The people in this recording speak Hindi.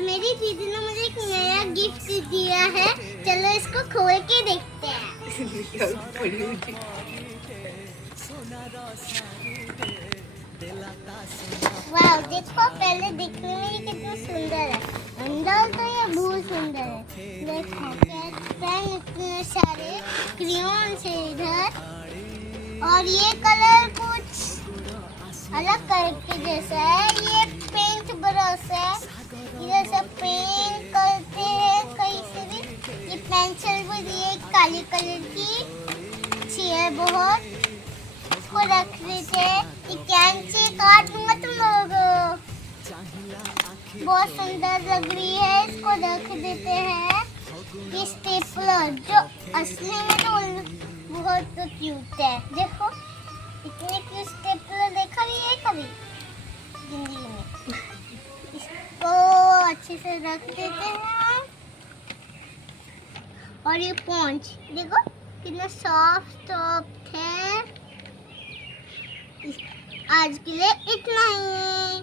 मेरी दीदी ने मुझे एक नया गिफ्ट दिया है, चलो इसको खोल के देखते हैं। वाह, देखो पहले दिखने में ये कितना सुंदर है, अंदर तो ये बहुत सुंदर है। देखो पेन इतने सारे क्रेयॉन्स है इधर, और ये कलर कुछ अलग कलर के जैसा है। ये पेंट ब्रश है, इधर से पेंट करते हैं कहीं से भी। ये पेंसिल भी दी है काली कलर की, चेयर बहुत इसको रख देते हैं। ये कैंची काट दूंगा तुम लोगों, बहुत सुंदर लग रही है, इसको रख देते हैं। ये स्टेपलर जो असली में तो बहुत क्यूट है, देखो इतने क्यूट स्टेपलर देखा नहीं है कभी जिंदगी में। इसको अच्छे से रख देते हैं। और ये पंच देखो कितना सॉफ्ट है। आज के लिए इतना ही।